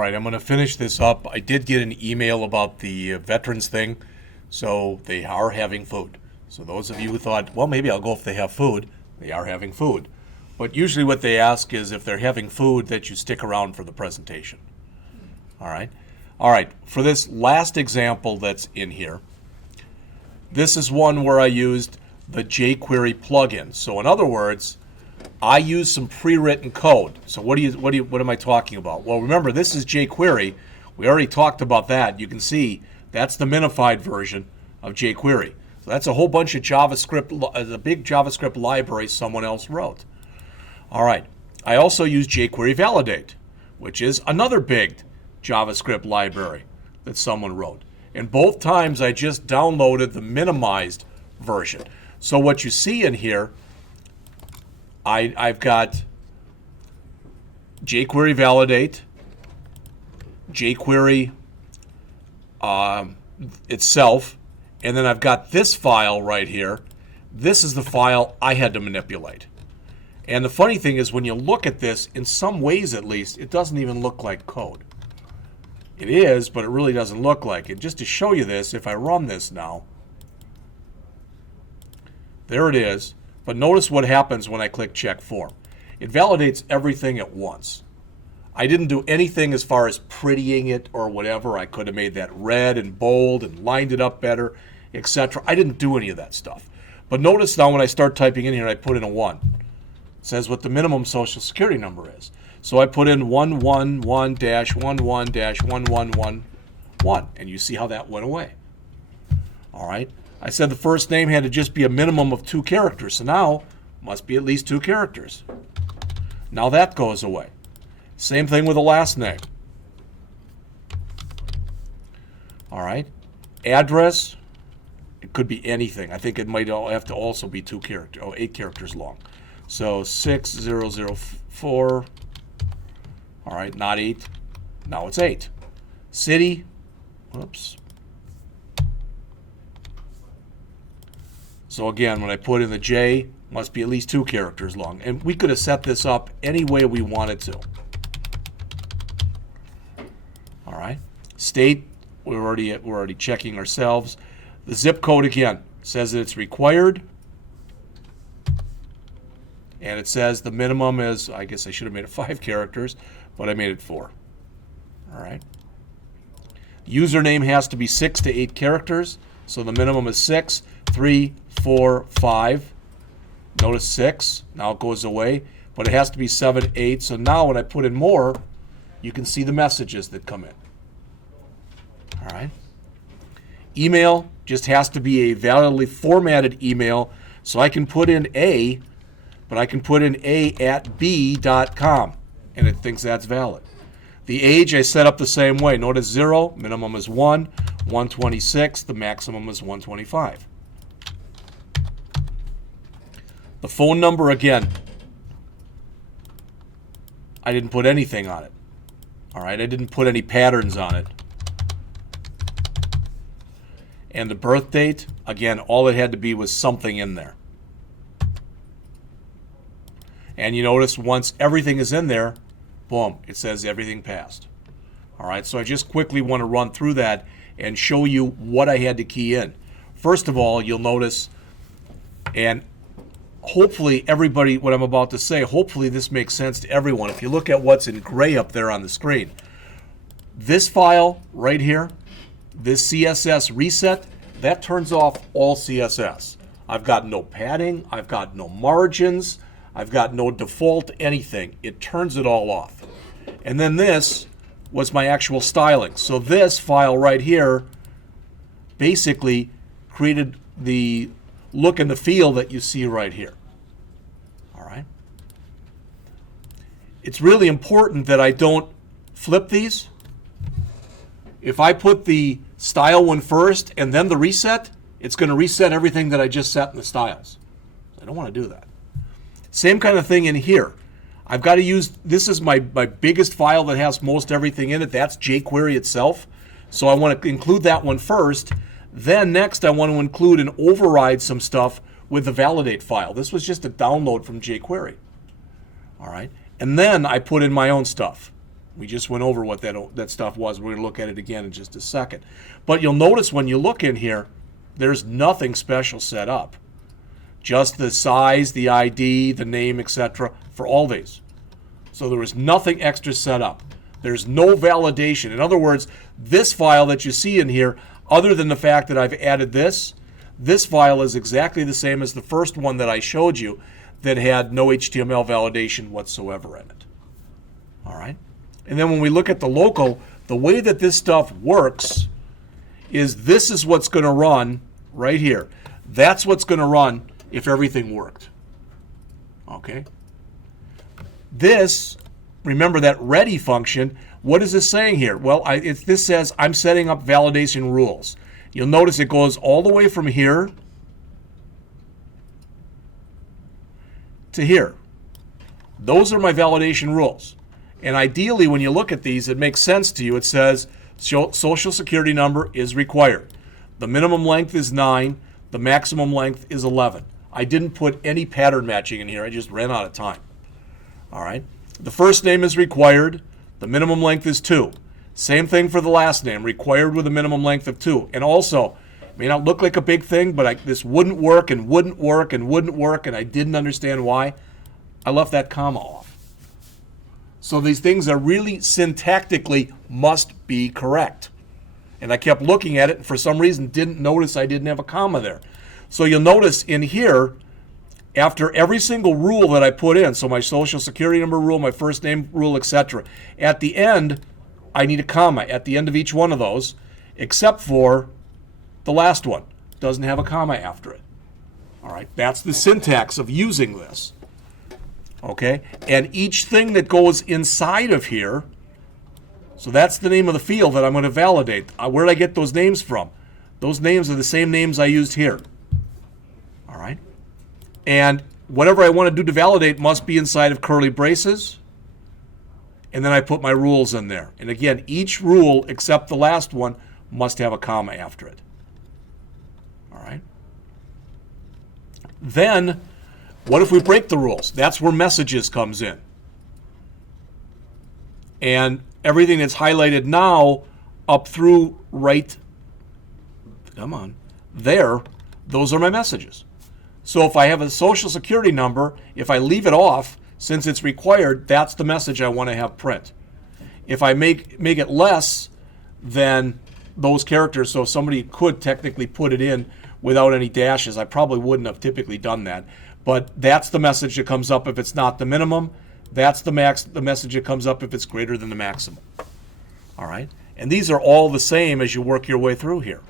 All right, I'm going to finish this up. I did get an email about the veterans thing, so they are having food. So those of you who thought, well, maybe I'll go if they have food, they are having food. But usually what they ask is if they're having food that you stick around for the presentation. All right? All right, for this last example that's in here, this is one where I used the jQuery plugin. So in other words, I use some pre-written code. So what am I talking about? Well, remember, this is jQuery. We already talked about that. You can see that's the minified version of jQuery. So that's a whole bunch of JavaScript, a big JavaScript library someone else wrote. All right. I also use jQuery validate, which is another big JavaScript library that someone wrote. And both times I just downloaded the minimized version. So what you see in here, I've got jQuery validate, jQuery itself, and then I've got this file right here. This is the file I had to manipulate. And the funny thing is, when you look at this, in some ways at least, it doesn't even look like code. It is, but it really doesn't look like it. Just to show you this, if I run this now, there it is. But notice what happens when I click check form. It validates everything at once. I didn't do anything as far as prettying it or whatever. I could have made that red and bold and lined it up better, etc. I didn't do any of that stuff. But notice now when I start typing in here, I put in a 1. It says what the minimum social security number is. So I put in 111-11-1111, and you see how that went away. All right. I said the first name had to just be a minimum of 2 characters, so now must be at least 2 characters. Now that goes away. Same thing with the last name. All right. Address, it could be anything. I think it might have to also be 8 characters long. So 6004. All right, not 8. Now it's 8. City, whoops. So again, when I put in the J, must be at least 2 characters long. And we could have set this up any way we wanted to. All right. State, we're already checking ourselves. The zip code again says that it's required. And it says the minimum is, I guess I should have made it 5 characters, but I made it 4. All right. Username has to be 6 to 8 characters. So the minimum is 6, 3, 4, 5. Notice 6. Now it goes away. But it has to be 7, 8. So now when I put in more, you can see the messages that come in. All right. Email just has to be a validly formatted email. So I can put in A, but I can put in a@b.com, and it thinks that's valid. The age I set up the same way. Notice 0, minimum is 1, 126, the maximum is 125. The phone number, again, I didn't put anything on it. All right, I didn't put any patterns on it. And the birth date, again, all it had to be was something in there. And you notice once everything is in there, boom, it says everything passed. All right, so I just quickly want to run through that and show you what I had to key in. First of all, you'll notice, and hopefully everybody, what I'm about to say, hopefully this makes sense to everyone. If you look at what's in gray up there on the screen, this file right here, this CSS reset, that turns off all CSS. I've got no padding, I've got no margins, I've got no default anything. It turns it all off. And then this was my actual styling. So this file right here basically created the look and the feel that you see right here. All right. It's really important that I don't flip these. If I put the style one first and then the reset, it's going to reset everything that I just set in the styles. I don't want to do that. Same kind of thing in here. I've got to use, this is my biggest file that has most everything in it. That's jQuery itself. So I want to include that one first. Then next I want to include and override some stuff with the validate file. This was just a download from jQuery. All right. And then I put in my own stuff. We just went over what that stuff was. We're going to look at it again in just a second. But you'll notice when you look in here, there's nothing special set up. Just the size, the ID, the name, etc. for all these. So there was nothing extra set up. There's no validation. In other words, this file that you see in here, other than the fact that I've added this file is exactly the same as the first one that I showed you that had no HTML validation whatsoever in it. All right? And then when we look at the local, the way that this stuff works is this is what's going to run right here. That's what's going to run if everything worked. Okay? This, remember that ready function, what is this saying here? Well, this says I'm setting up validation rules. You'll notice it goes all the way from here to here. Those are my validation rules. And ideally, when you look at these, it makes sense to you. It says social security number is required. The minimum length is 9. The maximum length is 11. I didn't put any pattern matching in here. I just ran out of time. All right. The first name is required. The minimum length is 2. Same thing for the last name, required with a minimum length of 2. And also, it may not look like a big thing, but this wouldn't work and wouldn't work and wouldn't work, and I didn't understand why. I left that comma off. So these things are really syntactically must be correct. And I kept looking at it and for some reason didn't notice I didn't have a comma there. So you'll notice in here, after every single rule that I put in, so my social security number rule, my first name rule, etc., at the end, I need a comma at the end of each one of those, except for the last one. Doesn't have a comma after it. All right, that's the syntax of using this. Okay, and each thing that goes inside of here, so that's the name of the field that I'm going to validate. Where did I get those names from? Those names are the same names I used here. All right, and whatever I want to do to validate must be inside of curly braces, and then I put my rules in there. And again, each rule except the last one must have a comma after it. All right. Then, what if we break the rules? That's where messages comes in. And everything that's highlighted now up through right, come on, there, those are my messages. So if I have a social security number, if I leave it off, since it's required, that's the message I want to have print. If I make it less than those characters, so somebody could technically put it in without any dashes, I probably wouldn't have typically done that. But that's the message that comes up if it's not the minimum. That's the message that comes up if it's greater than the maximum. All right? And these are all the same as you work your way through here.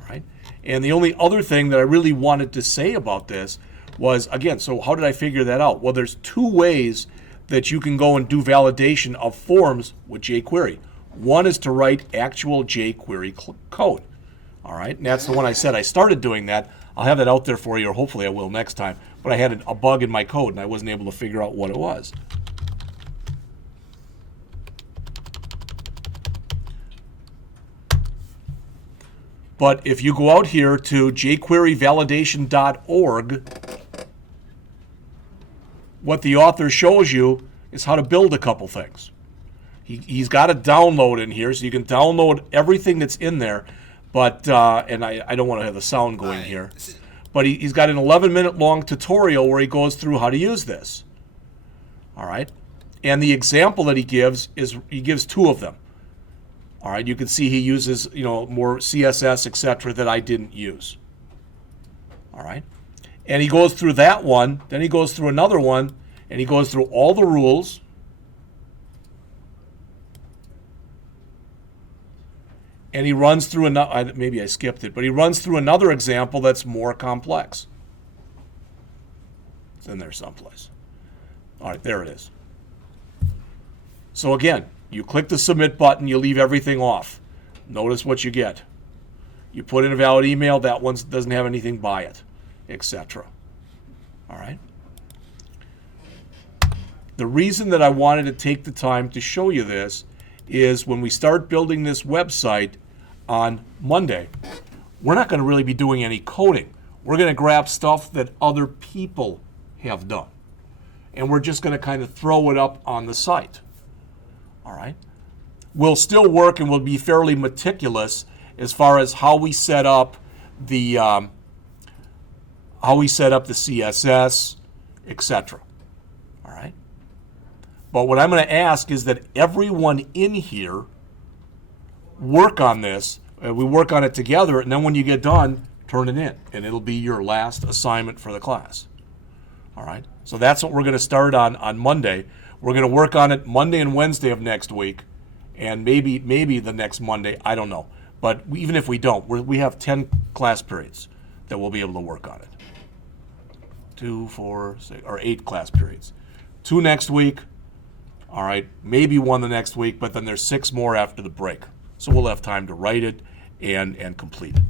All right? And the only other thing that I really wanted to say about this was, again, so how did I figure that out? Well, there's two ways that you can go and do validation of forms with jQuery. One is to write actual jQuery code. All right, and that's the one I said I started doing that. I'll have that out there for you, or hopefully I will next time. But I had a bug in my code, and I wasn't able to figure out what it was. But if you go out here to jQueryvalidation.org, what the author shows you is how to build a couple things. He's got a download in here, so you can download everything that's in there. But, and I don't want to have the sound going here, but he's got an 11-minute long tutorial where he goes through how to use this. All right. And the example that he gives is, he gives two of them. All right. You can see he uses, more CSS, etc. that I didn't use. All right. And he goes through that one, then he goes through another one, and he goes through all the rules. And he runs through another, maybe I skipped it, but he runs through another example that's more complex. It's in there someplace. All right, there it is. So again, you click the submit button, you leave everything off. Notice what you get. You put in a valid email, that one doesn't have anything by it, etc. All right. The reason that I wanted to take the time to show you this is when we start building this website on Monday, we're not going to really be doing any coding. We're going to grab stuff that other people have done. And we're just going to kind of throw it up on the site. All right? We'll still work and we'll be fairly meticulous as far as how we set up the CSS, etc. All right? But what I'm going to ask is that everyone in here work on this. We work on it together, and then when you get done, turn it in, and it'll be your last assignment for the class. All right? So that's what we're going to start on Monday. We're going to work on it Monday and Wednesday of next week, and maybe the next Monday. I don't know. But even if we don't, we have 10 class periods that we'll be able to work on it. 2, 4, 6, or 8 class periods. 2 next week. All right, maybe 1 the next week, but then there's 6 more after the break. So we'll have time to write it and complete it.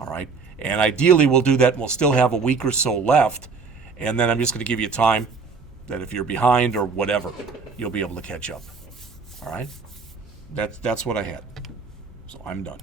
All right, and ideally we'll do that and we'll still have a week or so left, and then I'm just going to give you time that if you're behind or whatever, you'll be able to catch up. All right, that's what I had. So I'm done.